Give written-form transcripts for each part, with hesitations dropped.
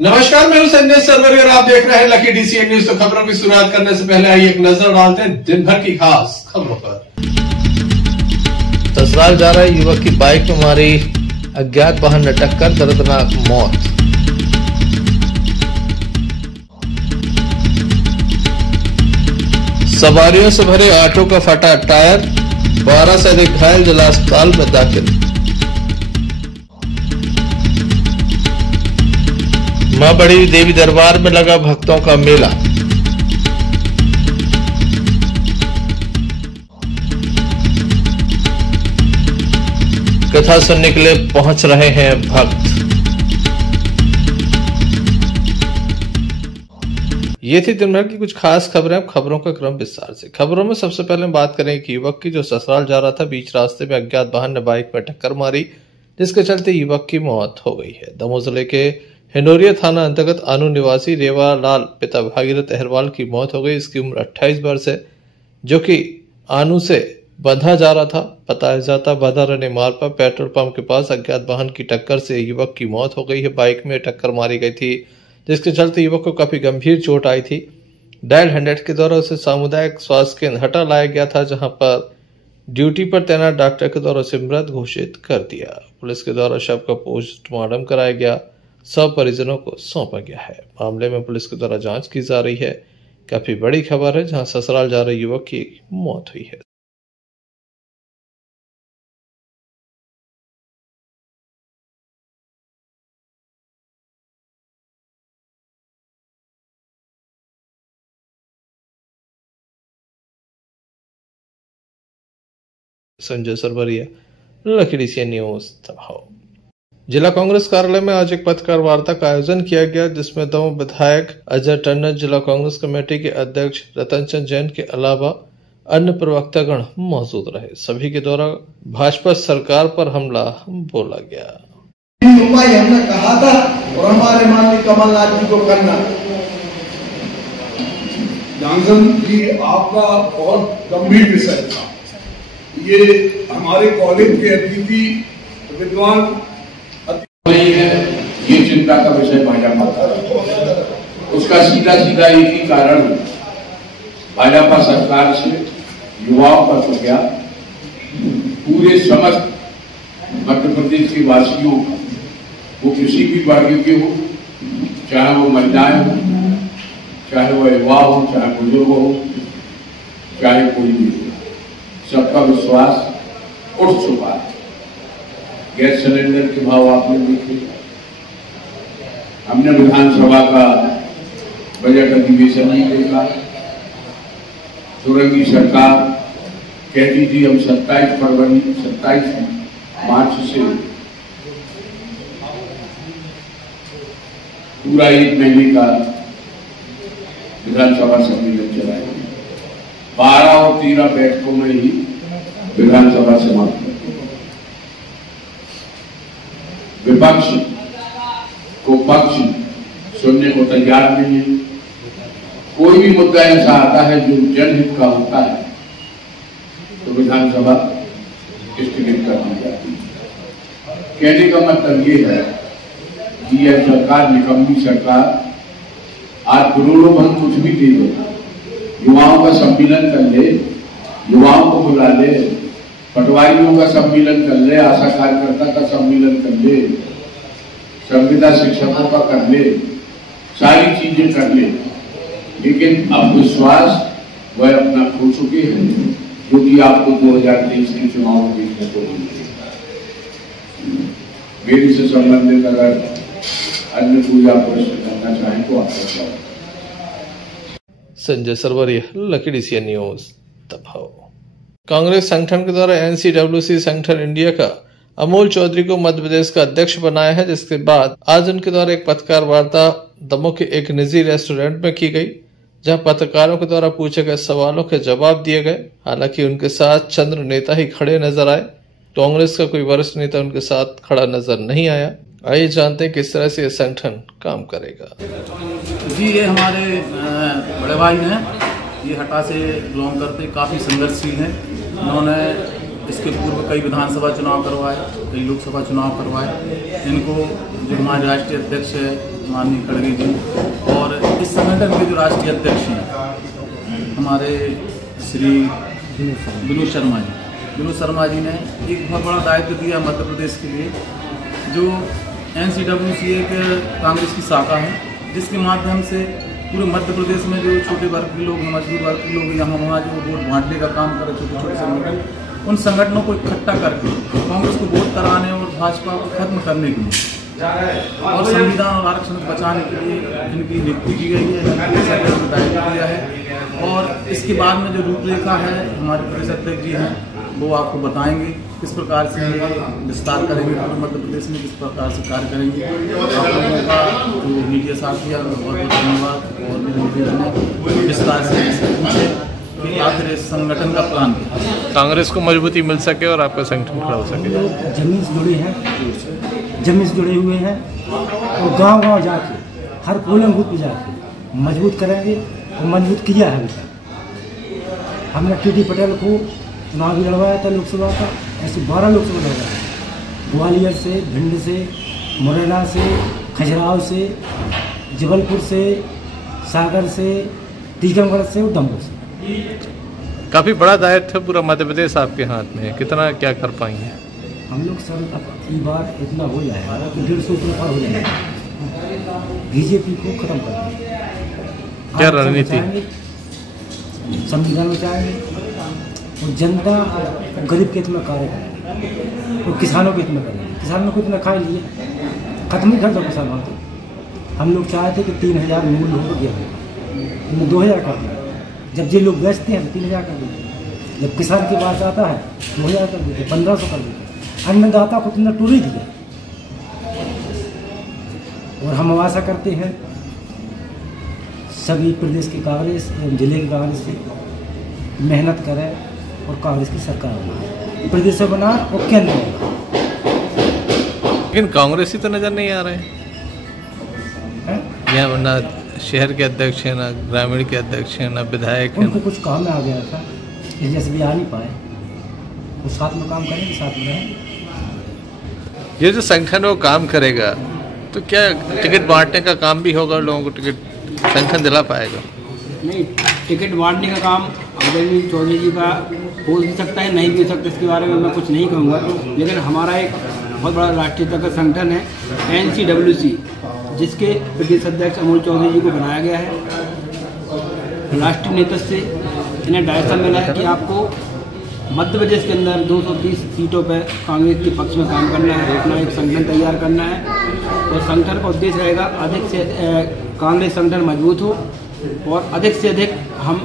नमस्कार, मैं हूं संजय सरवरी और आप देख रहे हैं लकी डीसीएन न्यूज। तो खबरों की शुरुआत करने से पहले आइए एक नजर डालते हैं दिन भर की खास खबरों पर। ससुराल जा रहे युवक की बाइक में मारी अज्ञात वाहन ने टक्कर, दर्दनाक मौत। सवारियों से भरे ऑटो का फटा टायर, 12 से अधिक घायल, जिला अस्पताल में दाखिल। मां बड़ी देवी दरबार में लगा भक्तों का मेला। कथा सुनने के लिए पहुंच रहे हैं भक्त। ये थी दिन भर की कुछ खास खबरें। अब खबरों का क्रम विस्तार से। खबरों में सबसे पहले बात करें कि युवक की जो ससुराल जा रहा था, बीच रास्ते में अज्ञात वाहन ने बाइक में टक्कर मारी, जिसके चलते युवक की मौत हो गई है। दमोह जिले के हिंडोरिया थाना अंतर्गत आनू निवासी रेवालाल पिता भागीरथ अहरवाल की मौत हो गई। इसकी उम्र 28 वर्ष है, जो कि आनू से बंधा जा रहा था। बताया जाता बाधा रहने मार्ग पर पेट्रोल पंप के पास अज्ञात वाहन की टक्कर से युवक की मौत हो गई है। बाइक में टक्कर मारी गई थी, जिसके चलते युवक को काफी गंभीर चोट आई थी। डायल 100 के द्वारा उसे सामुदायिक स्वास्थ्य केंद्र हटा लाया गया था, जहां पर ड्यूटी पर तैनात डॉक्टर के द्वारा उसे मृत घोषित कर दिया। पुलिस के द्वारा शव का पोस्टमार्टम कराया गया, सब परिजनों को सौंपा गया है। मामले में पुलिस के द्वारा जांच की जा रही है। काफी बड़ी खबर है, जहां ससुराल जा रहे युवक की मौत हुई है। Sanjay Sarwariya, Lucky DCN news Damoh. जिला कांग्रेस कार्यालय में आज एक पत्रकार वार्ता का आयोजन किया गया, जिसमें दमोह विधायक अजय टंडन, जिला कांग्रेस कमेटी के अध्यक्ष रतन चंद जैन के अलावा अन्य प्रवक्तागण मौजूद रहे। सभी के द्वारा भाजपा सरकार पर हमला बोला गया। हमने कहा था और हमारे माननीय कमलनाथ जी को करना। जानसन जी, आपका बहुत गंभीर विषय था। ये हमारे कॉलेज के अतिथि विद्वान नहीं है, ये चिंता का विषय भाजपा था। उसका सीधा सीधा एक ही कारण, भाजपा सरकार से युवाओं का तो क्या, पूरे समस्त मध्य प्रदेश के वासियों, वो किसी भी वर्ग के हो, चाहे वो महिलाएं हो, चाहे वो युवा हो, चाहे बुजुर्ग हो, चाहे कोई भी हो, सबका विश्वास उठ चुका है। गैस सिलेंडर के भाव आपने देखे। हमने विधानसभा का बजट अधिवेशन नहीं देखा। चुरंगी सरकार कहती थी हम 27 मार्च से पूरा 1 महीने का विधानसभा सम्मेलन चलाएंगे। 12 और 13 बैठकों में ही विधानसभा समाप्त। विपक्ष को पक्ष सुनने को तैयार नहीं है। कोई भी मुद्दा ऐसा आता है जो जनहित का होता है तो विधानसभा स्थगित कर दी जाती है। कहने का मतलब ये है कि यह सरकार निकम्मी सरकार आज करोड़ों भर कुछ भी दे दे, युवाओं का सम्मेलन कर ले, युवाओं को बुला ले, पटवारियों का सम्मेलन कर ले, आशा कार्यकर्ता का सम्मेलन कर ले, संविदा शिक्षकों का कर ले, सारी चीजें कर ले, लेकिन अब विश्वास वह अपना खो चुके हैं, क्योंकि आपको 2023 के चुनाव में देखने को मिलेगा। मेरे से संबंधित अगर अन्य कोई आप प्रश्न करना चाहें तो आपका। Sanjay Sarwariya, Lucky DCN news Damoh. Congress संगठन के द्वारा एनसीडब्ल्यूसी संगठन इंडिया का अमोल चौधरी को मध्य प्रदेश का अध्यक्ष बनाया है, जिसके बाद आज उनके द्वारा एक पत्रकार वार्ता दमोह के एक निजी रेस्टोरेंट में की गई, जहां पत्रकारों के द्वारा पूछे गए सवालों के जवाब दिए गए। हालांकि उनके साथ चंद्र नेता ही खड़े नजर आए। कांग्रेस का कोई वरिष्ठ नेता उनके साथ खड़ा नजर नहीं आया। आइए जानते हैं किस तरह से यह संगठन काम करेगा। जी, ये हमारे बड़े भाई हैं, ये हटा से बिलोंग करते, काफ़ी संघर्षशील हैं। उन्होंने इसके पूर्व कई विधानसभा चुनाव करवाए, कई लोकसभा चुनाव करवाए। इनको जो हमारे राष्ट्रीय अध्यक्ष है माननीय खड़गे जी और इस संगठन के जो राष्ट्रीय अध्यक्ष हैं हमारे श्री विनोद शर्मा जी ने एक बहुत बड़ा दायित्व दिया मध्य प्रदेश के लिए, जो NCWC एक कांग्रेस की शाखा है जिसके माध्यम से पूरे मध्य प्रदेश में जो छोटे वर्ग के लोग, मजदूर वर्ग के लोग यहाँ वहाँ जो वोट बांटने का काम करे, छोटे छोटे संगठन, उन संगठनों को इकट्ठा करके कांग्रेस को वोट कराने और भाजपा को खत्म करने के लिए और संविधान और आरक्षण को बचाने के लिए इनकी नियुक्ति की गई है, दायित्व दिया है। और इसके बाद में जो रूपरेखा है हमारे प्रदेश अध्यक्ष जी हैं वो आपको बताएंगे किस प्रकार से विस्तार करेंगे, मध्य प्रदेश में किस प्रकार से कार्य करेंगे। आप लोगों का जो मीडिया साथी है बहुत बहुत धन्यवाद और मेरे निवेदन है विस्तार से पूछे कि आखिर इस संगठन का प्लान क्या, कांग्रेस को मजबूती मिल सके और आपका संगठन खड़ा हो सके। लोग जमीन से जुड़े हैं, जमीन से जुड़े हुए हैं और गांव-गांव जाके हर पोलिंग बूथ पे जाके मजबूत करेंगे और मजबूत किया है अभी तक। हमने TD पटेल को चुनाव भी लड़वाया था लोकसभा का, ऐसे 12 लोकसभा लड़वाया, ग्वालियर से, भिंड से, मुरैना से, खजुराहो से, जबलपुर से, सागर से, टीकमगढ़ से और दमोह से। काफी बड़ा दायित्व है, पूरा मध्य प्रदेश आपके हाथ में है, कितना क्या कर पाएंगे? हम लोग सर अब की बार इतना हो जाएगा कि 150 रुपये पर हो जाएगा, BJP को खत्म कर देंगे। क्या रणनीति? संविधान बचाएंगे और जनता और गरीब के हित में कार्य करेंगे और किसानों के हित में करेंगे। किसानों को इतना खा लिए, खत्म ही कर दो किसानों को। हम लोग चाहते कि 3000 मूल्य हो गया, हमने 2000 कर दिया। जब जो लोग बेचते हैं 3000 कर देते, जब किसान के पास आता है 2000 कर देते, 1500 कर देते। अन्नदाता को इतना टूर ही दिया। और हम आशा करते हैं सभी प्रदेश के कांग्रेस एवं जिले के कांग्रेस से मेहनत करें और कांग्रेस की सरकार बनाए, प्रदेश से बना और केंद्र में बना। लेकिन कांग्रेस ही तो नजर नहीं आ रहे हैं यहाँ, ना शहर के अध्यक्ष हैं, ना ग्रामीण के अध्यक्ष हैं, ना विधायक हैं। उनको कुछ काम में आ गया था इस जैसे भी आ नहीं पाए, वो साथ में काम करेंगे, साथ में रहेंगे। ये जो संगठन वो काम करेगा तो क्या टिकट बांटने का काम भी होगा, लोगों को टिकट संगठन दिला पाएगा? नहीं, टिकट बांटने का काम अमरेंद्र चौधरी जी का हो भी सकता है, नहीं भी हो सकता, इसके बारे में मैं कुछ नहीं कहूँगा। लेकिन हमारा एक बहुत बड़ा राष्ट्रीय स्तर का संगठन है NCWC, जिसके प्रदेश अध्यक्ष अमोल चौधरी जी को बनाया गया है। राष्ट्रीय नेतृत्व से इन्हें डायरेक्शन मिला है कि आपको मध्य प्रदेश के अंदर 230 सीटों पर कांग्रेस के पक्ष में काम करना है, अपना एक संगठन तैयार करना है। और संगठन का उद्देश्य रहेगा अधिक से कांग्रेस संगठन मजबूत हो और अधिक से अधिक हम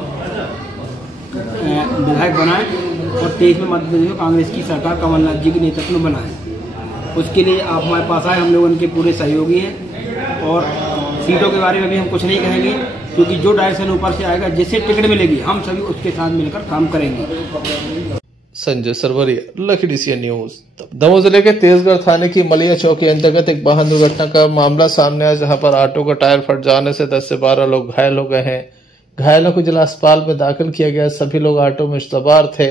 विधायक बनाएं और 23 में मध्य प्रदेश में कांग्रेस की सरकार कमलनाथ जी के नेतृत्व में बनाएं। उसके लिए आप हमारे पास आए, हम लोग उनके पूरे सहयोगी हैं। और सीटों के बारे में भी हम कुछ नहीं कहेंगे, क्योंकि जो डायरेक्शन ऊपर से आएगा, जिससे टिकट मिलेगी, हम सभी उसके साथ मिलकर काम करेंगे। Sanjay Sarwariya, Lucky DCN news. Damoh जिले के तेजगढ़ थाने की मलिया चौक के अंतर्गत एक वाहन दुर्घटना का मामला सामने आया, जहां पर ऑटो का टायर फट जाने से 10 से 12 लोग घायल हो गए हैं। घायलों को जिला अस्पताल में दाखिल किया गया। सभी लोग ऑटो में सवार थे।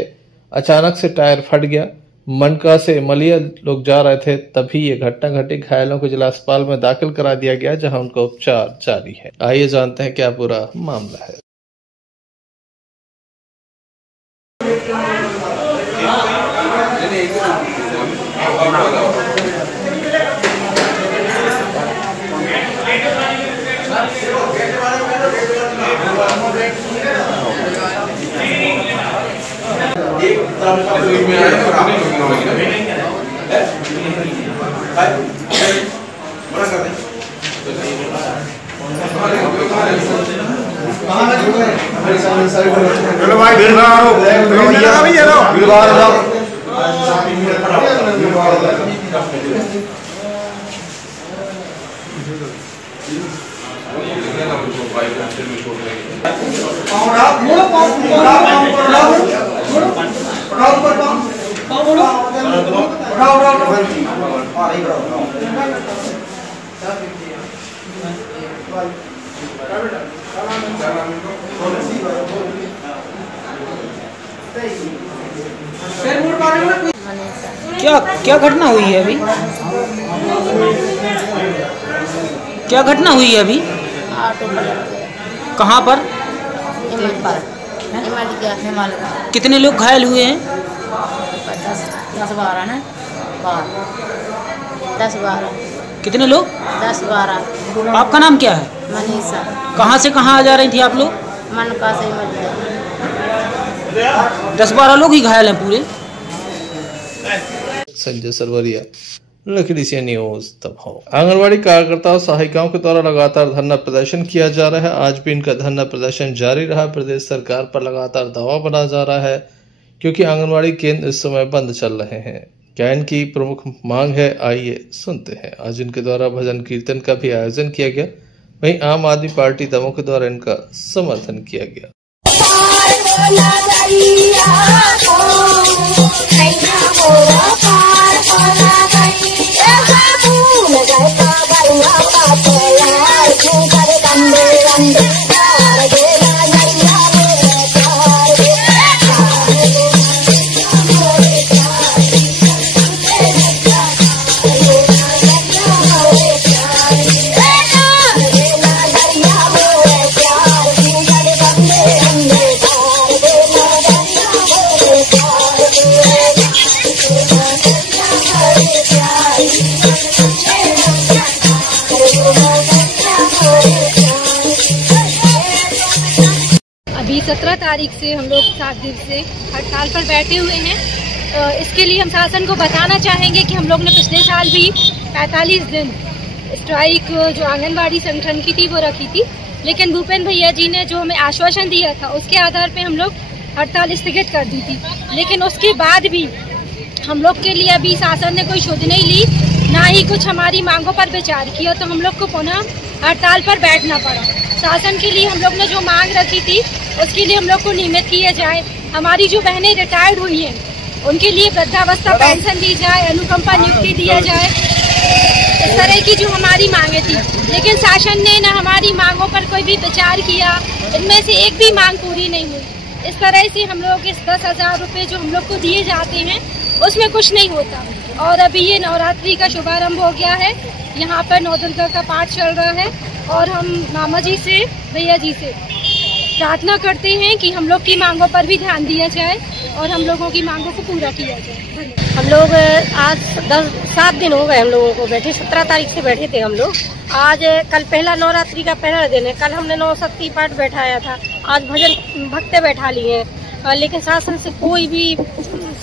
अचानक से टायर फट गया। मनका से मलिया लोग जा रहे थे, तभी ये घटना घटी। घायलों को जिला अस्पताल में दाखिल करा दिया गया, जहां उनका उपचार जारी है। आइए जानते हैं क्या पूरा मामला है। चलो भाई भीड़ मोड़ क्या क्या घटना हुई है अभी? क्या घटना हुई है अभी? ऑटो पलट गया। कहाँ पर? हिमालय पर। हिमालय गया, हिमालय पर। कितने लोग घायल हुए हैं? 10-12 ना, 10-12। कितने लोग? 10-12। आपका नाम क्या है? मनीषा। कहाँ से कहाँ आ जा रही थी आप लोग? मनका से हिमालय। 10-12 लोग ही घायल हैं पूरे। संजय सरवरिया, लखीडीसी न्यूज दमोह। आंगनबाड़ी कार्यकर्ताओं सहायिकाओं के द्वारा लगातार धरना प्रदर्शन किया जा रहा है। आज भी इनका धरना प्रदर्शन जारी रहा। प्रदेश सरकार पर लगातार दबाव बनाया जा रहा है क्योंकि आंगनबाड़ी केंद्र इस समय बंद चल रहे हैं। क्या इनकी प्रमुख मांग है, आइए सुनते हैं। आज इनके द्वारा भजन कीर्तन का भी आयोजन किया गया। वहीं आम आदमी पार्टी दमोह के द्वारा इनका समर्थन किया गया। अभी 17 तारीख से हम लोग 7 दिन से हड़ताल पर बैठे हुए हैं। इसके लिए हम शासन को बताना चाहेंगे कि हम लोग ने पिछले साल भी 45 दिन स्ट्राइक जो आंगनबाड़ी संगठन की थी वो रखी थी, लेकिन भूपेंद्र भैया जी ने जो हमें आश्वासन दिया था उसके आधार पे हम लोग हड़ताल स्थगित कर दी थी। लेकिन उसके बाद भी हम लोग के लिए अभी शासन ने कोई सुध नहीं ली, ना ही कुछ हमारी मांगों पर विचार किया, तो हम लोग को पुनः हड़ताल पर बैठना पड़ा। शासन के लिए हम लोग ने जो मांग रखी थी उसके लिए हम लोग को नियमित किया जाए। हमारी जो बहनें रिटायर्ड हुई हैं उनके लिए वृद्धावस्था पेंशन दी जाए, अनुकंपा नियुक्ति दिया जाए, इस तरह की जो हमारी मांगे थी। लेकिन शासन ने न हमारी मांगों पर कोई भी विचार किया, इनमें से एक भी मांग पूरी नहीं हुई। इस तरह से हम लोग इस 10,000 रुपये जो हम लोग को दिए जाते हैं उसमें कुछ नहीं होता। और अभी ये नवरात्रि का शुभारंभ हो गया है, यहाँ पर 9 दुर्गा का पाठ चल रहा है और हम मामा जी से, भैया जी से प्रार्थना करते हैं कि हम लोग की मांगों पर भी ध्यान दिया जाए और हम लोगों की मांगों को पूरा किया जाए। हम लोग आज 7 दिन हो गए हम लोगों को बैठे। 17 तारीख से बैठे थे हम लोग। आज कल पहला नवरात्रि का पहला दिन है। कल हमने 9 शक्ति पाठ बैठाया था, आज भजन भक्ते बैठा लिए हैं, लेकिन शासन से कोई भी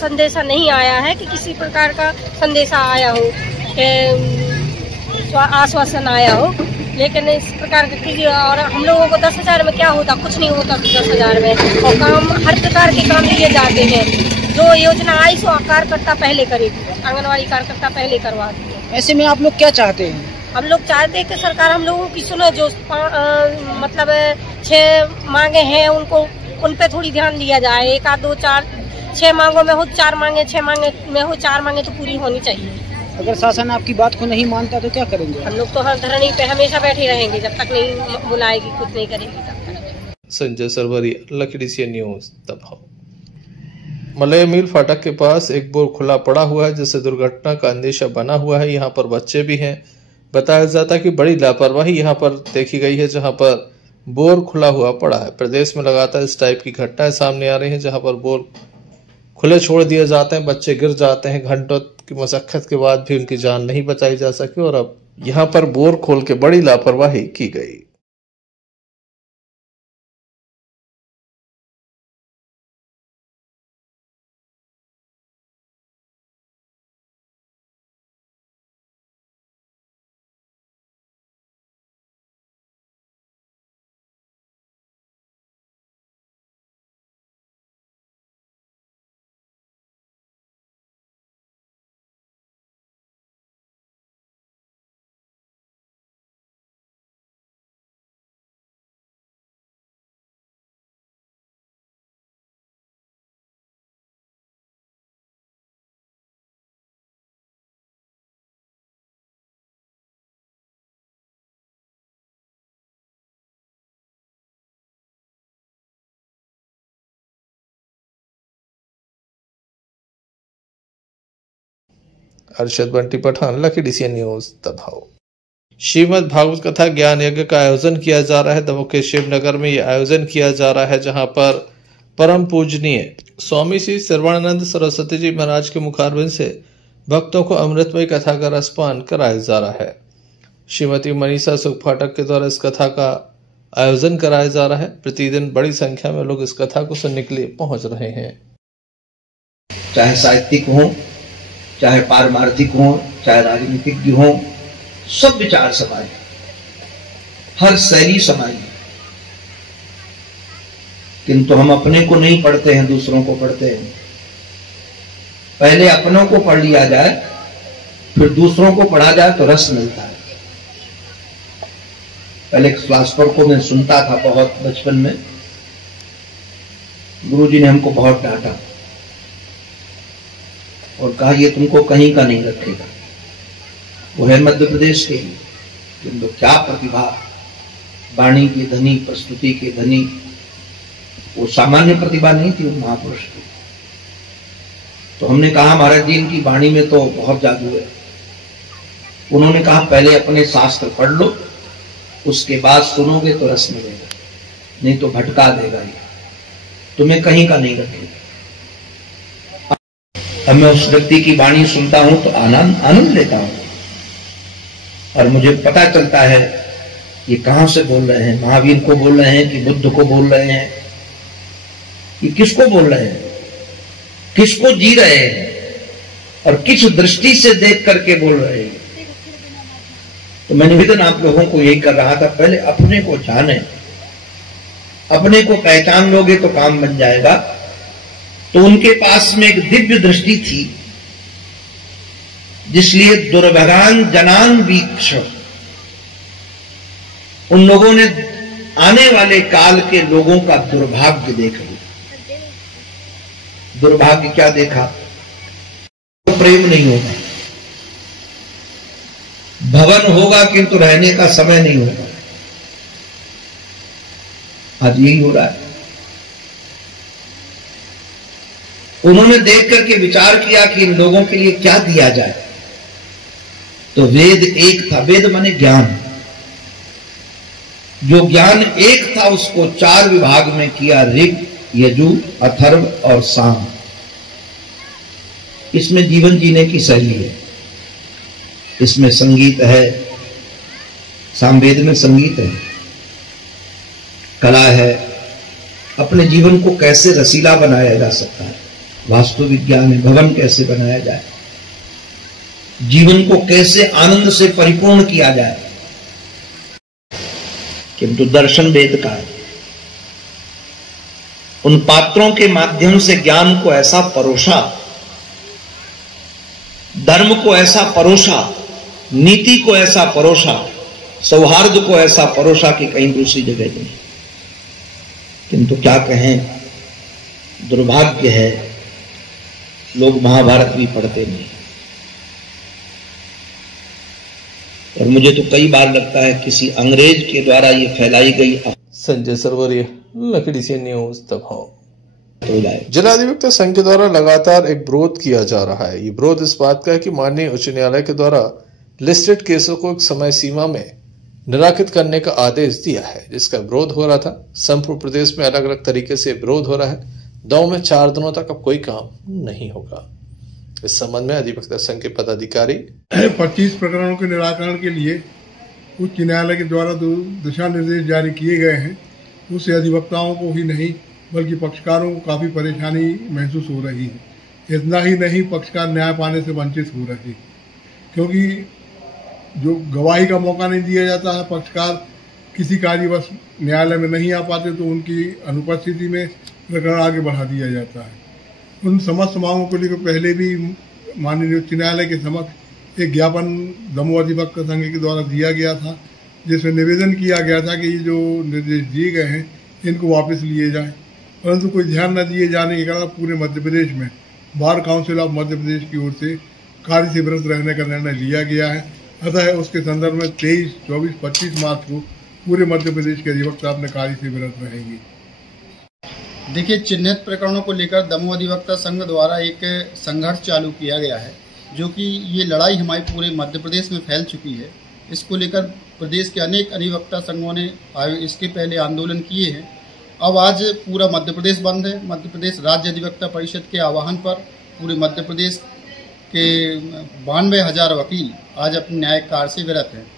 संदेशा नहीं आया है कि किसी प्रकार का संदेशा आया हो, आश्वासन आया हो। लेकिन इस प्रकार की, और हम लोगों को 10,000 में क्या होता, कुछ नहीं होता 10,000 में। और काम हर प्रकार के काम दिए जाते हैं। जो योजना आई सो कार्यकर्ता पहले करेगी, आंगनबाड़ी कार्यकर्ता पहले करवाती है। ऐसे में आप लोग क्या चाहते हैं? हम लोग चाहते हैं कि सरकार हम लोगों की सुने। जो मतलब 6 मांगे हैं उनको, उन पे थोड़ी ध्यान दिया जाए। 1 आध 2 4 6 मांगों में हो 4 मांगे, 6 मांगे में हो 4 मांगे तो पूरी होनी चाहिए। अगर शासन आपकी बात को नहीं मानता तो क्या करेंगे? हम लोग तो हर धरनी पे हमेशा बैठे रहेंगे जब तक नहीं बुलाएगी, कुछ नहीं करेगी तब तक। संजय सरवरिया, लखीडीसी न्यूज दमोह। मलय मिल फाटक के पास एक बोर खुला पड़ा हुआ है जिससे दुर्घटना का अंदेशा बना हुआ है। यहाँ पर बच्चे भी हैं। बताया जाता है कि बड़ी लापरवाही यहाँ पर देखी गई है जहाँ पर बोर खुला हुआ पड़ा है। प्रदेश में लगातार इस टाइप की घटनाएं सामने आ रही हैं जहाँ पर बोर खुले छोड़ दिए जाते हैं, बच्चे गिर जाते हैं, घंटों की मशक्कत के बाद भी उनकी जान नहीं बचाई जा सकी और अब यहाँ पर बोर खोल के बड़ी लापरवाही की गई। Arshad Bunty Pathan, Lucky DCN news Damoh. Shrimad Bhagavat कथा ज्ञान यज्ञ का आयोजन किया जा रहा है। दमोह के शिवनगर में यह आयोजन किया जा रहा है, जहां पर परम पूजनीय स्वामी श्री सर्वानंद सरस्वती जी महाराज के मुखारबिंद से भक्तों को अमृतमय कथा का रसपान कराया जा रहा है। श्रीमती मनीषा सुखफाटक के द्वारा इस कथा का आयोजन कराया जा रहा है। प्रतिदिन बड़ी संख्या में लोग इस कथा को सुनने के लिए पहुंच रहे हैं। चाहे साहित्यिक हो, चाहे पारमार्थिक हो, चाहे राजनीतिज्ञ हो, सब विचार समाज, हर शैली समाज, किंतु हम अपने को नहीं पढ़ते हैं, दूसरों को पढ़ते हैं। पहले अपनों को पढ़ लिया जाए, फिर दूसरों को पढ़ा जाए तो रस मिलता है। पहले क्लासपर को मैं सुनता था बहुत बचपन में, गुरुजी ने हमको बहुत डांटा और कहा ये तुमको कहीं का नहीं रखेगा। वो है मध्य प्रदेश के ही, किंतु क्या प्रतिभा, वाणी की धनी, प्रस्तुति के धनी, वो सामान्य प्रतिभा नहीं थी उन महापुरुष की। तो हमने कहा महाराज जी इनकी वाणी में तो बहुत जादू है। उन्होंने कहा पहले अपने शास्त्र पढ़ लो, उसके बाद सुनोगे तो रस मिलेगा, नहीं तो भटका देगा, ये तुम्हें कहीं का नहीं रखेगा। अब मैं उस व्यक्ति की वाणी सुनता हूं तो आनंद लेता हूं और मुझे पता चलता है ये कहां से बोल रहे हैं, महावीर को बोल रहे हैं कि बुद्ध को बोल रहे हैं, ये किसको बोल रहे हैं, किसको जी रहे हैं और किस दृष्टि से देख करके बोल रहे हैं। तो मैं निवेदन आप लोगों को यही कर रहा था, पहले अपने को जाने, अपने को पहचान लोगे तो काम बन जाएगा। तो उनके पास में एक दिव्य दृष्टि थी, जिसलिए दुर्भगान जनान वीक्ष, उन लोगों ने आने वाले काल के लोगों का दुर्भाग्य देख लिया। दुर्भाग्य क्या देखा? तो प्रेम नहीं होगा, भवन होगा किंतु रहने का समय नहीं होगा। आज यही हो रहा है। उन्होंने देख करके विचार किया कि इन लोगों के लिए क्या दिया जाए। तो वेद एक था, वेद माने ज्ञान, जो ज्ञान एक था उसको 4 विभाग में किया, ऋग, यजु, अथर्व और साम। इसमें जीवन जीने की शैली है, इसमें संगीत है, सामवेद में संगीत है, कला है, अपने जीवन को कैसे रसीला बनाया जा सकता है, वास्तु विज्ञान है, भवन कैसे बनाया जाए, जीवन को कैसे आनंद से परिपूर्ण किया जाए। किंतु दर्शन वेद का है। उन पात्रों के माध्यम से ज्ञान को ऐसा परोसा, धर्म को ऐसा परोसा, नीति को ऐसा परोसा, सौहार्द को ऐसा परोसा कि कहीं दूसरी जगह नहीं। किंतु क्या कहें, दुर्भाग्य है लोग महाभारत भी पढ़ते नहीं। और मुझे तो कई बार लगता है किसी अंग्रेज के द्वारा ये फैलाई गई। Sanjay Sarwariya, Lucky DCN news Damoh. जिला अधिवक्ता संघ के द्वारा लगातार एक विरोध किया जा रहा है। ये विरोध इस बात का है कि माननीय उच्च न्यायालय के द्वारा लिस्टेड केसों को एक समय सीमा में निराकृत करने का आदेश दिया है, जिसका विरोध हो रहा था। संपूर्ण प्रदेश में अलग अलग तरीके से विरोध हो रहा है। दमोह में 4 दिनों तक अब कोई काम नहीं होगा। इस संबंध में अधिवक्ता संघ के पदाधिकारी 25 प्रकरणों के निराकरण के लिए उच्च न्यायालय के द्वारा दिशा निर्देश जारी किए गए हैं। उससे अधिवक्ताओं को ही नहीं बल्कि पक्षकारों को काफी परेशानी महसूस हो रही है। इतना ही नहीं, पक्षकार न्याय पाने से वंचित हो रहे, क्योंकि जो गवाही का मौका नहीं दिया जाता है, पक्षकार किसी कार्यवश न्यायालय में नहीं आ पाते तो उनकी अनुपस्थिति में प्रकरण आगे बढ़ा दिया जाता है। उन समस्त मांगों को लेकर पहले भी माननीय उच्च न्यायालय के समक्ष एक ज्ञापन दमोह अधिवक्ता संघ के द्वारा दिया गया था, जिसमें निवेदन किया गया था कि ये जो निर्देश दिए गए हैं इनको वापस लिए जाएं। परंतु कोई ध्यान न दिए जाने के कारण पूरे मध्य प्रदेश में bar council of Madhya Pradesh की ओर से कार्य से विरत रहने का निर्णय लिया गया है। अतः उसके संदर्भ में 23, 24, 25 मार्च को पूरे मध्य प्रदेश के अधिवक्ता अपने कार्य से विरत रहेंगे। देखिए, चिन्हित प्रकरणों को लेकर दमोह अधिवक्ता संघ द्वारा एक संघर्ष चालू किया गया है। जो कि ये लड़ाई हमारे पूरे मध्य प्रदेश में फैल चुकी है। इसको लेकर प्रदेश के अनेक अधिवक्ता संघों ने इसके पहले आंदोलन किए हैं। अब आज पूरा मध्य प्रदेश बंद है। मध्य प्रदेश राज्य अधिवक्ता परिषद के आह्वान पर पूरे मध्य प्रदेश के 92,000 वकील आज अपने न्यायिक कार्य से विरत हैं।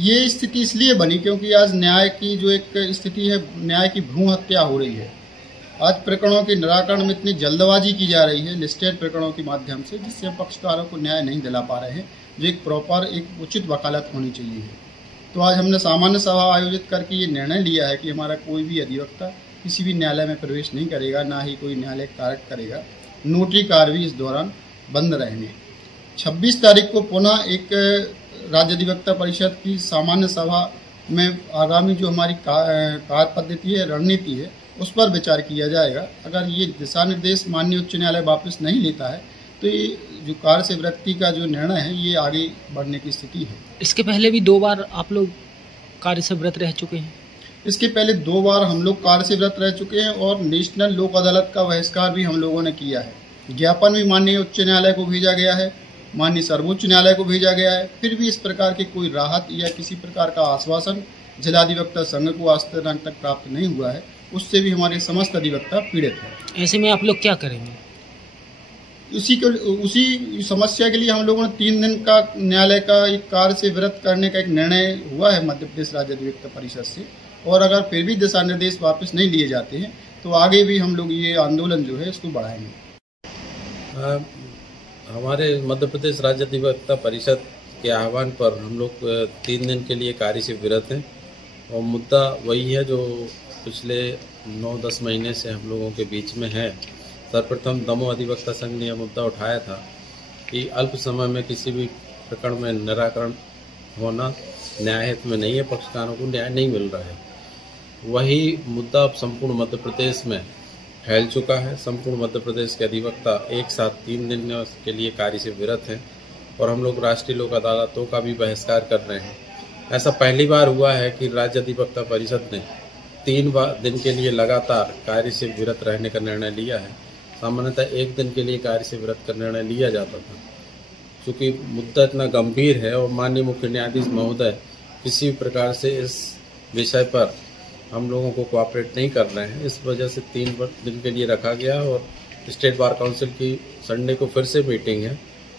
ये स्थिति इसलिए बनी क्योंकि आज न्याय की जो एक स्थिति है, न्याय की भ्रूण हत्या हो रही है। आज प्रकरणों के निराकरण में इतनी जल्दबाजी की जा रही है लिस्टेड प्रकरणों के माध्यम से, जिससे पक्षकारों को न्याय नहीं दिला पा रहे हैं, जो एक प्रॉपर एक उचित वकालत होनी चाहिए है। तो आज हमने सामान्य सभा आयोजित करके ये निर्णय लिया है कि हमारा कोई भी अधिवक्ता किसी भी न्यायालय में प्रवेश नहीं करेगा, ना ही कोई न्यायालय कार्य करेगा। नोटरी कार्य भी इस दौरान बंद रहेंगे। 26 तारीख को पुनः एक राज्य अधिवक्ता परिषद की सामान्य सभा में आगामी जो हमारी कार्य पद्धति है, रणनीति है, उस पर विचार किया जाएगा। अगर ये दिशा निर्देश माननीय उच्च न्यायालय वापस नहीं लेता है तो ये जो कार्य से वृत्ति का जो निर्णय है ये आगे बढ़ने की स्थिति है। इसके पहले भी 2 बार आप लोग कार्य से व्रत रह चुके हैं। इसके पहले 2 बार हम लोग कार्य से व्रत रह चुके हैं और नेशनल लोक अदालत का बहिष्कार भी हम लोगों ने किया है। ज्ञापन भी माननीय उच्च न्यायालय को भेजा गया है, माननीय सर्वोच्च न्यायालय को भेजा गया है। फिर भी इस प्रकार की कोई राहत या किसी प्रकार का आश्वासन जिलाधिवक्ता संघ को आज तक प्राप्त नहीं हुआ है। उससे भी हमारे समस्त अधिवक्ता पीड़ित है। ऐसे में आप लोग क्या करेंगे? उसी समस्या के लिए हम लोगों ने 3 दिन का न्यायालय का एक कार्य से विरत करने का एक निर्णय हुआ है मध्य प्रदेश राज्य अधिवक्ता परिषद से। और अगर फिर भी दिशा निर्देश वापस नहीं लिए जाते हैं तो आगे भी हम लोग ये आंदोलन जो है इसको बढ़ाएंगे। हमारे मध्य प्रदेश राज्य अधिवक्ता परिषद के आह्वान पर हम लोग 3 दिन के लिए कार्य से विरत हैं और मुद्दा वही है जो पिछले 9-10 महीने से हम लोगों के बीच में है। सर्वप्रथम दमोह अधिवक्ता संघ ने यह मुद्दा उठाया था कि अल्प समय में किसी भी प्रकरण में निराकरण होना न्याय हित में नहीं है, पक्षकारों को न्याय नहीं मिल रहा है। वही मुद्दा अब संपूर्ण मध्य प्रदेश में फैल चुका है। संपूर्ण मध्य प्रदेश के अधिवक्ता एक साथ 3 दिन के लिए कार्य से विरत हैं और हम लोग राष्ट्रीय लोक अदालतों का भी बहिष्कार कर रहे हैं। ऐसा पहली बार हुआ है कि राज्य अधिवक्ता परिषद ने 3 दिन के लिए लगातार कार्य से विरत रहने का निर्णय लिया है। सामान्यतः 1 दिन के लिए कार्य से विरत का निर्णय लिया जाता था। चूँकि मुद्दा इतना गंभीर है और माननीय मुख्य न्यायाधीश महोदय किसी भी प्रकार से इस विषय पर हम लोगों को कोऑपरेट नहीं कर रहे हैं, इस वजह से 3 दिन के लिए रखा गया और स्टेट बार काउंसिल की संडे को फिर से मीटिंग है।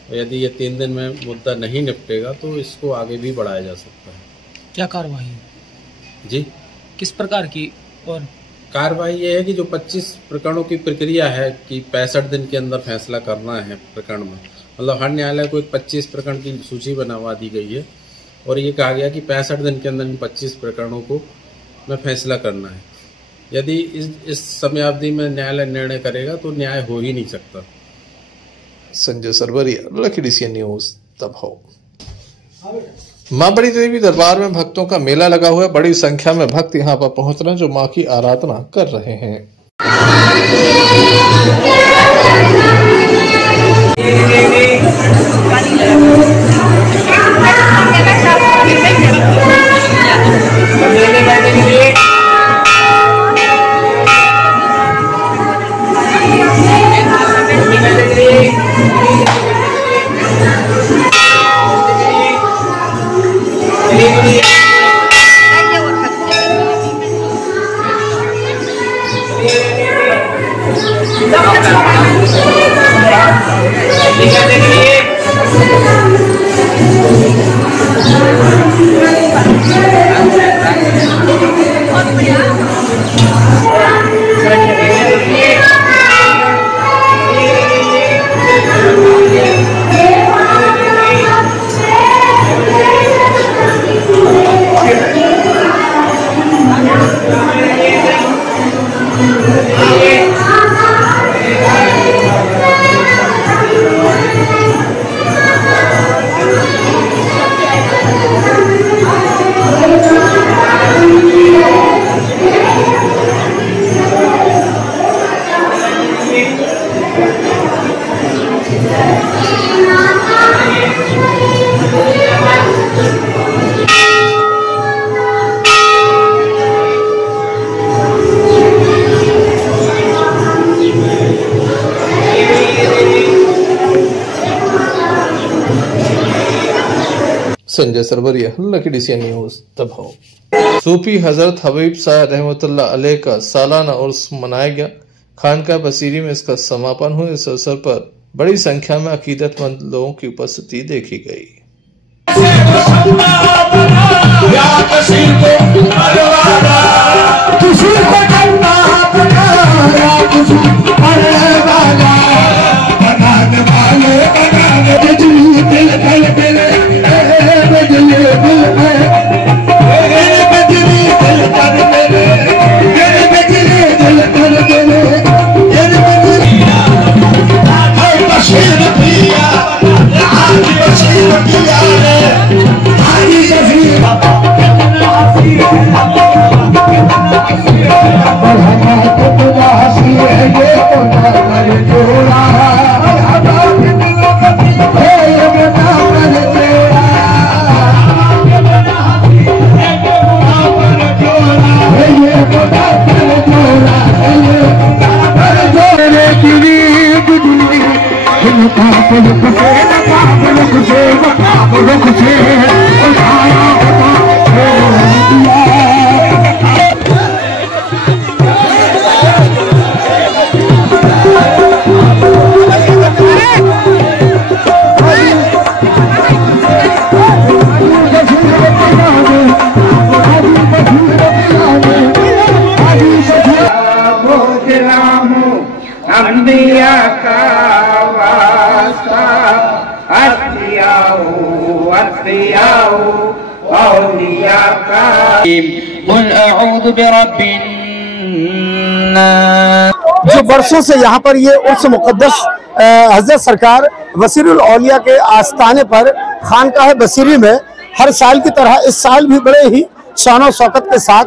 और यदि ये 3 दिन में मुद्दा नहीं निपटेगा तो इसको आगे भी बढ़ाया जा सकता है। क्या कार्रवाई जी? किस प्रकार की? और कार्रवाई ये है कि जो 25 प्रकरणों की प्रक्रिया है कि 65 दिन के अंदर फैसला करना है प्रकरण में, मतलब हर न्यायालय को एक 25 प्रकरण की सूची बनवा दी गई है और ये कहा गया कि 65 दिन के अंदर इन 25 प्रकरणों को में फैसला करना है। यदि इस समयावधि में न्यायालय निर्णय करेगा तो न्याय हो ही नहीं सकता। Sanjay Sarwariya, Lucky DCN news, Damoh. Maa Badi देवी दरबार में भक्तों का मेला लगा हुआ है। बड़ी संख्या में भक्त यहां पर पहुंच रहे हैं जो मां की आराधना कर रहे हैं। Gracias. Sanjay Sarwariya, Lucky DCN news Damoh. सूफी हजरत हबीब साहब रहमतुल्लाह अलैह का सालाना उर्स मनाया गया। खानका बसीरी में इसका समापन हुआ। इस अवसर पर बड़ी संख्या में अकीदतमंद लोगों की उपस्थिति देखी गई। जो बरसों से यहाँ पर ये उर्स मुक़द्दस हज़रत सरकार वसीरुल औलिया के आस्थाने पर खानकाह बसीरी में हर साल की तरह इस साल भी बड़े ही शान शौकत के साथ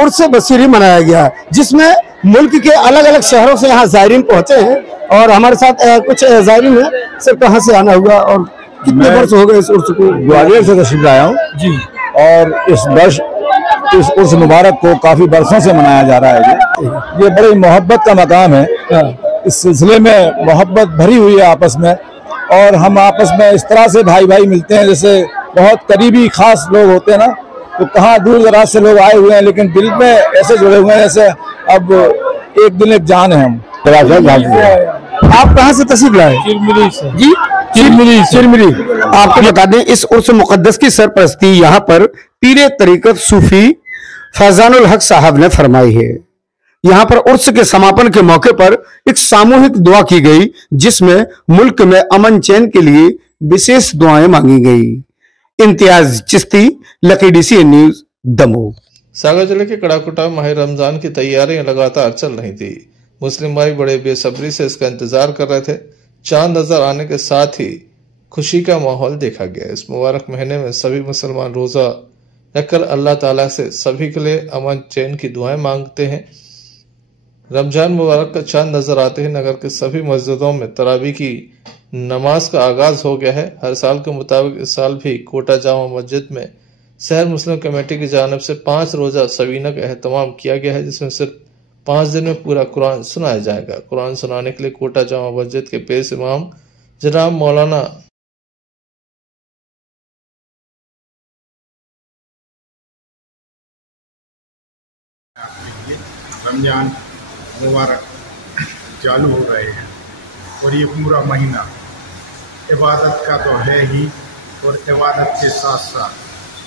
उर्स बसीरी मनाया गया है, जिसमें मुल्क के अलग अलग शहरों से यहाँ ज़ायरीन पहुँचे हैं। और हमारे साथ कुछ ज़ायरीन हैं। सर, कहाँ से आना हुआ और कितने वर्ष हो गए इस उर्स को? ग्वालियर से तशरीफ लाया हूँ जी। और इस वर्ष इस उर्स मुबारक को काफी बरसों से मनाया जा रहा है। ये बड़ी मोहब्बत का मकाम है। इस सिलसिले में मोहब्बत भरी हुई है आपस में, और हम आपस में इस तरह से भाई भाई मिलते हैं जैसे बहुत करीबी खास लोग होते हैं ना, तो कहाँ दूर दराज से लोग आए हुए हैं लेकिन दिल में ऐसे जुड़े हुए हैं जैसे अब एक दिल एक जान है। हम आप कहाँ से तशरीफ लाए? जी, चिरमिरी। आपको बता दें, इस उर्स मुक़द्दस की सरपरस्ती यहाँ पर पीरे तरीक़त सूफी फैजानुल हक साहब ने फरमाई है। यहाँ पर उर्स के समापन के मौके पर एक सामूहिक दुआ की गई, जिसमें मुल्क में अमन चैन के लिए विशेष दुआएं मांगी गई। Imtiaz Chishti, lucky DCN news Damoh. Sagar जिले के कड़ाकुटा में माह रमजान की तैयारियां लगातार चल रही थी। मुस्लिम भाई बड़े बेसब्री से इसका इंतजार कर रहे थे। चांद नजर आने के साथ ही खुशी का माहौल देखा गया। इस मुबारक महीने में सभी मुसलमान रोजा रखकर अल्लाह ताला से सभी के लिए अमन चैन की दुआएं मांगते हैं। रमजान मुबारक का चांद नजर आते ही नगर के सभी मस्जिदों में तरावी की नमाज का आगाज हो गया है। हर साल के मुताबिक इस साल भी कोटा जामा मस्जिद में शहर मुस्लिम कमेटी की जानिब से 5 रोजा सवीना का एहतमाम किया गया है, जिसमें सिर्फ 5 दिन में पूरा कुरान सुनाया जाएगा। कुरान सुनाने के लिए कोटा जामा मस्जिद के पेश इमाम जनाब मौलाना रमजान मुबारक चालू हो रहे हैं और ये पूरा महीना इबादत का तो है ही, और इबादत के साथ साथ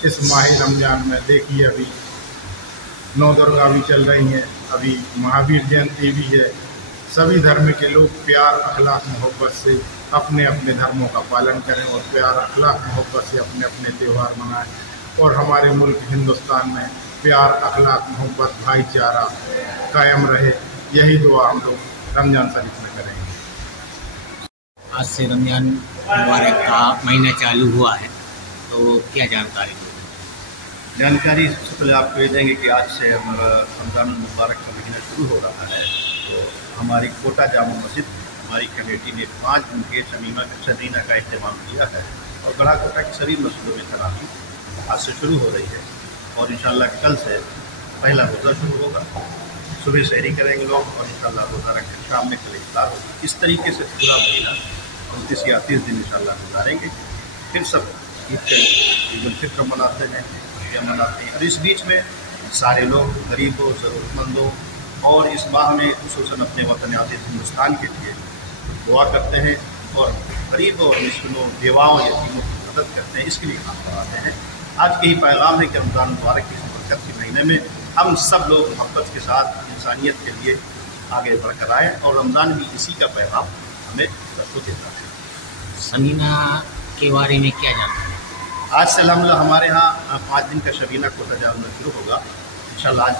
इस माह रमजान में देखिए अभी नौ दुर्गा भी चल रही हैं, अभी महावीर जयंती भी है। सभी धर्म के लोग प्यार अखलाक मोहब्बत से अपने अपने धर्मों का पालन करें और प्यार अखलाक मोहब्बत से अपने अपने त्यौहार मनाएं, और हमारे मुल्क हिंदुस्तान में प्यार अखलाक मोहब्बत भाईचारा कायम रहे। यही दुआ हम लोग रमजान शरीफ में करेंगे। आज से रमजान मुबारक का महीना चालू हुआ है, तो क्या जानकारी? जानकारी सबसे पहले आपको ये देंगे कि आज से हमारा रमजान मुबारक का महीना शुरू हो रहा है। तो हमारी कोटा जामा मस्जिद हमारी कमेटी ने 5 दिन के समीना का अहतमाम किया है, और गड़ा कोटा की सभी मस्जिदों में तरावी आज से शुरू हो रही है, और इंशाल्लाह कल से पहला रोज़ा शुरू होगा। सुबह सहरी करेंगे लोग, और इंशाल्लाह रोज़ा रख कर शाम में कल इफ्तार होगा। इस तरीके से पूरा महीना 29 या 30 दिन इंशाल्लाह गुजारेंगे। फिर सब ईद ईद उल फित्र मनाते हैं, मनाते हैं। और इस बीच में सारे लोग गरीबों, ज़रूरतमंदों और इस माह में खुसूसन अपने वतन आज़ाद हिंदुस्तान के लिए दुआ करते हैं और गरीबों और मिस्किनों, बेवाओं, यतीमों की मदद करते हैं, इसके लिए काम कराते हैं। आज के ही पैगाम है कि रमज़ान मुबारक की बरकत के महीने में हम सब लोग मोहब्बत के साथ इंसानियत के लिए आगे बढ़कर आए और रमज़ान भी इसी का पैगाम हमें देता है। समीना के बारे में क्या जानते हैं? आज से अलहमदुलिल्लाह हमारे यहाँ 5 दिन का शबीना कोटा जाना शुरू होगा। इंशाल्लाह आज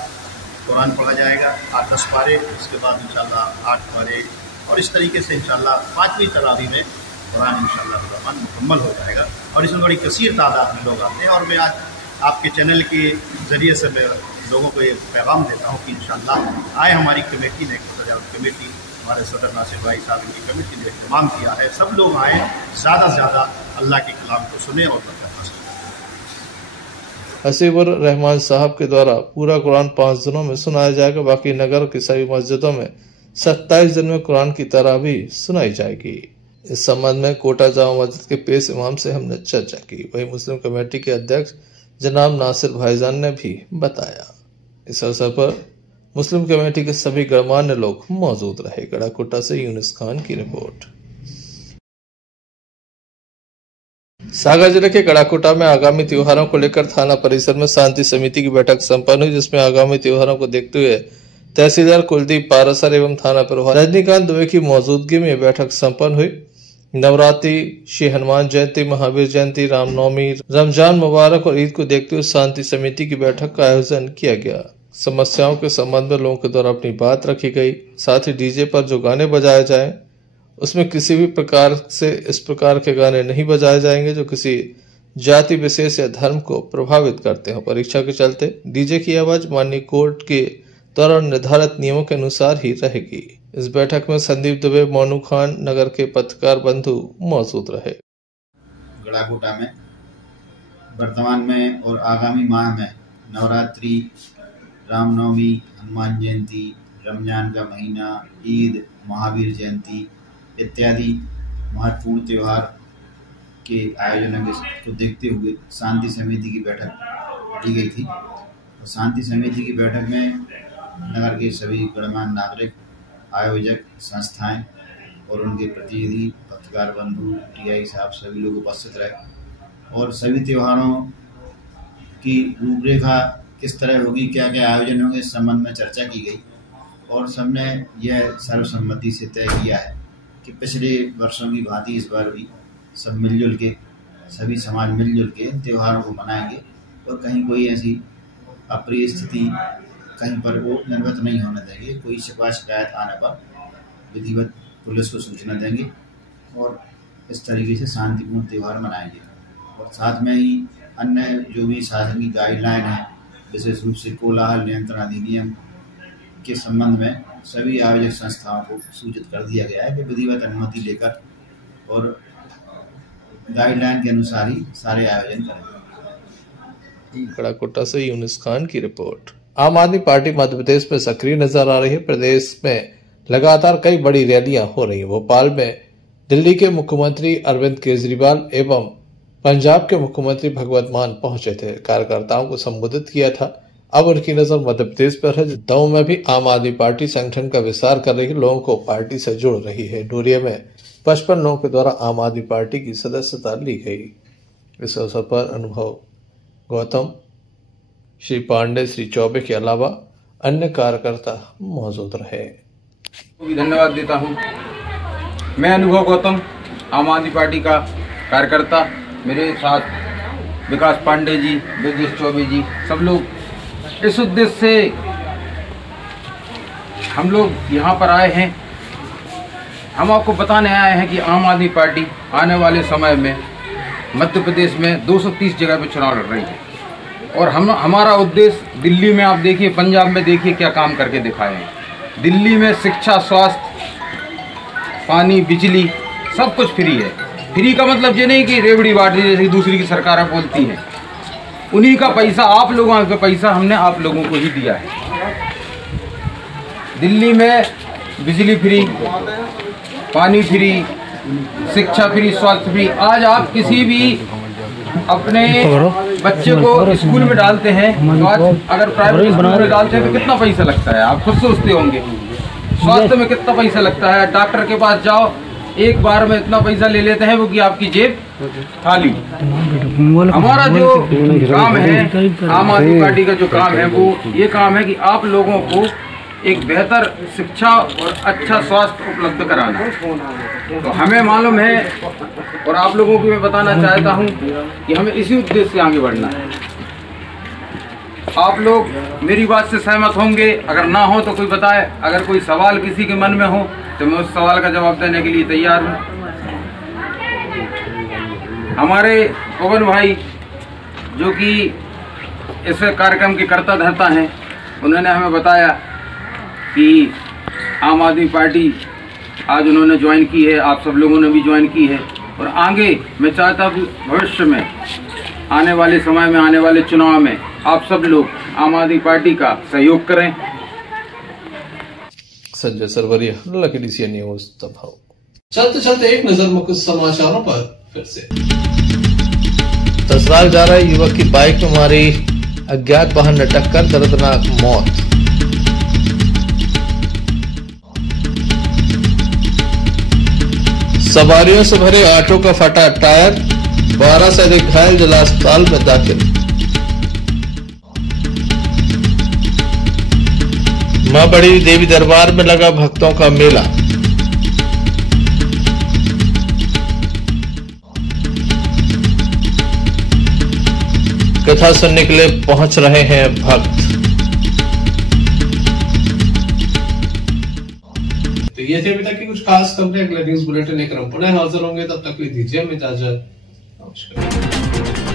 कुरान पढ़ा जाएगा 8-10 पारे, इसके बाद इंशाल्लाह 8 पारे और इस तरीके से इंशाल्लाह 5वीं तरावी में कुरान इंशाल्लाह रहमान मुकम्मल हो जाएगा और इसमें बड़ी कसीर तादाद में लोग आते हैं। और मैं आज आपके चैनल के ज़रिए से मैं लोगों को ये पैगाम देता हूँ कि इंशाल्लाह आए हमारी कमेटी ने, कमेटी हमारे सदर नासिर भाई साहब की कमेटी ने इत्तेमाम किया है, सब लोग आए, ज़्यादा से ज़्यादा अल्लाह के कलाम को सुने और हसीबुर रहमान साहब के द्वारा पूरा कुरान 5 दिनों में सुनाया जाएगा। बाकी नगर की सभी मस्जिदों में 27 दिन में कुरान की तरावीह सुनाई जाएगी। इस संबंध में कोटा जामा मस्जिद के पेश इमाम से हमने चर्चा की। वहीं मुस्लिम कमेटी के अध्यक्ष जनाब नासिर भाईजान ने भी बताया। इस अवसर पर मुस्लिम कमेटी के सभी गणमान्य लोग मौजूद रहे। गढ़ाकोटा से यूनुस खान की रिपोर्ट। सागर जिले के गढ़ाकोटा में आगामी त्योहारों को लेकर थाना परिसर में शांति समिति की बैठक संपन्न हुई, जिसमें आगामी त्योहारों को देखते हुए तहसीलदार कुलदीप पारासर एवं थाना प्रभारी रजनीकांत दुबे की मौजूदगी में बैठक संपन्न हुई। नवरात्रि, श्री हनुमान जयंती, महावीर जयंती, रामनवमी, रमजान मुबारक और ईद को देखते हुए शांति समिति की बैठक का आयोजन किया गया। समस्याओं के संबंध में लोगों के द्वारा अपनी बात रखी गई। साथ ही डीजे पर जो गाने बजाए जाएं उसमें किसी भी प्रकार से इस प्रकार के गाने नहीं बजाए जाएंगे जो किसी जाति विशेष या धर्म को प्रभावित करते हो। परीक्षा के चलते डीजे की आवाज माननीय कोर्ट के द्वारा निर्धारित नियमों के अनुसार ही रहेगी। इस बैठक में संदीप दुबे, मोनू खान, नगर के पत्रकार बंधु मौजूद रहे। गढ़ाकोटा में वर्तमान में और आगामी माह में नवरात्रि, रामनवमी, हनुमान जयंती, रमजान का महीना, ईद, महावीर जयंती इत्यादि महत्वपूर्ण त्यौहार के आयोजन को देखते हुए शांति समिति की बैठक ली गई थी। और शांति समिति की बैठक में नगर के सभी गणमान्य नागरिक, आयोजक संस्थाएं और उनके प्रतिनिधि, पत्रकार बंधु, टीआई साहब सभी लोग उपस्थित रहे और सभी त्योहारों की रूपरेखा किस तरह होगी, क्या क्या आयोजन होंगे, इस संबंध में चर्चा की गई और सबने यह सर्वसम्मति से तय किया है कि पिछले वर्षों की भांति इस बार भी सब मिलजुल के, सभी समाज मिलजुल के त्योहारों को मनाएंगे और कहीं कोई ऐसी अप्रिय स्थिति कहीं पर वो निर्मित नहीं होने देंगे। कोई शिकायत आने पर विधिवत पुलिस को सूचना देंगे और इस तरीके से शांतिपूर्ण त्यौहार मनाएंगे। और साथ में ही अन्य जो भी शासन की गाइडलाइन है, विशेष रूप से कोलाहल नियंत्रण अधिनियम के संबंध में सभी आयोजक संस्थाओं को सूचित कर दिया गया है कि विधिवत अनुमति लेकर और गाइडलाइन के अनुसार ही सारे आयोजन करेंगे। गढ़ाकोटा से यूनुस खान की रिपोर्ट। आम आदमी पार्टी मध्य प्रदेश में सक्रिय नजर आ रही है। प्रदेश में लगातार कई बड़ी रैलियां हो रही है। भोपाल में दिल्ली के मुख्यमंत्री अरविंद केजरीवाल एवं पंजाब के मुख्यमंत्री भगवंत मान पहुंचे थे, कार्यकर्ताओं को संबोधित किया था। अब उनकी नजर मध्य प्रदेश पर है। दमोह में भी आम आदमी पार्टी संगठन का विस्तार कर रही है, लोगों को पार्टी से जोड़ रही है। डोरिया में 55 लोगों के द्वारा आम आदमी पार्टी की सदस्यता ली गई। इस अवसर पर अनुभव गौतम, श्री पांडे, श्री चौबे के अलावा अन्य कार्यकर्ता मौजूद रहे। धन्यवाद देता हूँ। मैं अनुभव गौतम, आम आदमी पार्टी का कार्यकर्ता, मेरे साथ विकास पांडे जी, ब्रजेश चौबे जी, सब लोग इस उद्देश्य से हम लोग यहाँ पर आए हैं। हम आपको बताने आए हैं कि आम आदमी पार्टी आने वाले समय में मध्य प्रदेश में 230 जगह पर चुनाव लड़ रही है और हमारा उद्देश्य दिल्ली में आप देखिए, पंजाब में देखिए क्या काम करके दिखाए हैं। दिल्ली में शिक्षा, स्वास्थ्य, पानी, बिजली सब कुछ फ्री है। फ्री का मतलब ये नहीं कि रेवड़ी बांट जैसे दूसरी की सरकारें बोलती हैं। उन्हीं का पैसा, आप लोगों का पैसा हमने आप लोगों को ही दिया है। दिल्ली में बिजली फ्री, पानी फ्री, शिक्षा फ्री, स्वास्थ्य फ्री। आज आप किसी भी अपने बच्चे को स्कूल में डालते हैं, तो आज अगर प्राइवेट स्कूल में डालते हैं तो कितना पैसा लगता है, आप खुद सोचते होंगे। स्वास्थ्य में कितना पैसा लगता है, डॉक्टर के पास जाओ एक बार में इतना पैसा ले लेते हैं वो कि आपकी जेब खाली। हमारा जो काम है, आम आदमी पार्टी का जो काम है, वो ये काम है कि आप लोगों को एक बेहतर शिक्षा और अच्छा स्वास्थ्य उपलब्ध कराना। तो हमें मालूम है और आप लोगों को मैं बताना चाहता हूँ कि हमें इसी उद्देश्य से आगे बढ़ना है। आप लोग मेरी बात से सहमत होंगे, अगर ना हो तो कोई बताए। अगर कोई सवाल किसी के मन में हो तो मैं उस सवाल का जवाब देने के लिए तैयार हूँ। हमारे पवन भाई जो कि इस कार्यक्रम के कर्ता धर्ता हैं, उन्होंने हमें बताया कि आम आदमी पार्टी आज उन्होंने ज्वाइन की है, आप सब लोगों ने भी ज्वाइन की है। और आगे मैं चाहता हूँ भविष्य में आने वाले समय में, आने वाले चुनाव में आप सब लोग आम आदमी पार्टी का सहयोग करें। Sanjay Sarwariya, Lucky DC news Damoh. चलते चलते एक नजर मुख्य समाचारों पर फिर से। ससुराल जा रहे युवक की बाइक में मारी अज्ञात वाहन ने टक्कर, दर्दनाक मौत। सवारियों से भरे ऑटो का फटा टायर, 12 से अधिक घायल, जिला अस्पताल में दाखिल। मां बड़ी देवी दरबार में लगा भक्तों का मेला। कथा सुनने के लिए पहुंच रहे हैं भक्त। तो ये थे अभी तक की कुछ खास खबरें। अगले न्यूज बुलेटिन लेकर हम पुनः हाजिर होंगे, तब तक दीजिए हमें इजाजत। नमस्कार।